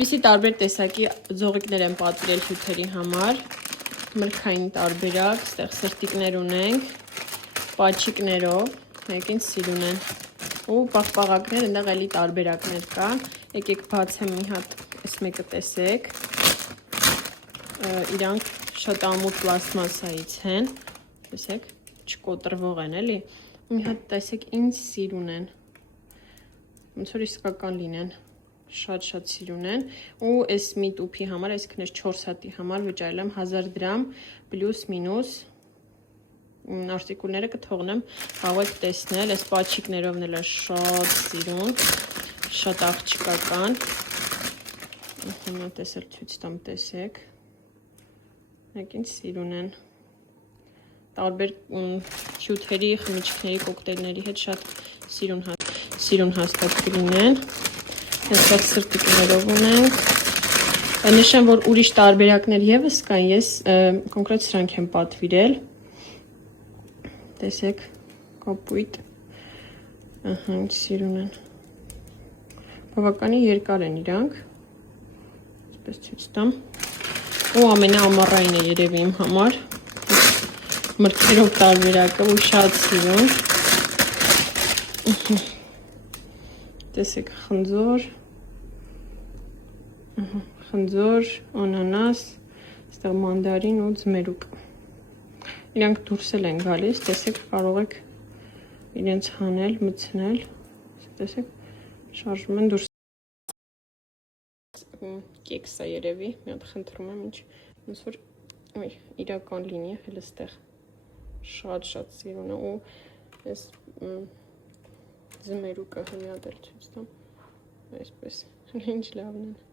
Այսպիսի տարբեր տեսակի ձողիկներ են պատվիրել հյութերի համար, մրգային տարբերակ, ստեղ սրտիկներ ունենք, պաչիկներով, եկին սիրուն են, ու պաղպաղակներ, ընդեղ էլի տարբերակներ կա, եկեք բացեմ մի հատ, այս մեկը տեսեք, իրանք շատ ամուր պլաստմասայից են, տեսեք, չկոտրվող են էլի, մի հատ տեսեք ինձ սիրուն են, ոնց որ իսկական լինեն, շատ սիրուն են, ու այս մի տուփի համար, այսինքն այս 4 հատի համար վճարել եմ 1000 դրամ, պլյուս մինուս, արտիկուլները կթողնեմ, կարող եք տեսնել, այս պաչիկներովն էլ է շատ սիրուն, շատ աղջկական, տեսել ցույց տամ, տեսեք, եկին սիրուն են, տարբեր հյութերի, խմիչքների, կոկտեյլների հետ շատ սիրուն հաստատ կլինեն, այսպես սրտիկներով ունենք, նշեմ, որ ուրիշ տարբերակներ ևս կան, ես կոնկրետ սրանք եմ պատվիրել, տեսեք, կապույտ, ինչ սիրուն են, բավականի երկար են իրանք, այսպես ցույց տամ, ու ամենաամառային է երևի իմ համար, մրգերով տարբերակը ու շատ սիրուն, տեսեք խնձոր, անանաս, այստեղ մանդարին ու ձմերուկ, իրանք դուրս էլ են գալիս, տեսեք կարող եք իրենց հանել, մտցնել, տեսեք շարժում են դուրս, կեքս է երևի, մի հատ խնդրում եմ, ոնց որ իրական լինի, հել այստեղ շատ սիրուն է ու այս ձմերուկը մի հատ էլ ցույց տամ, այսպես, ինչ լավն են։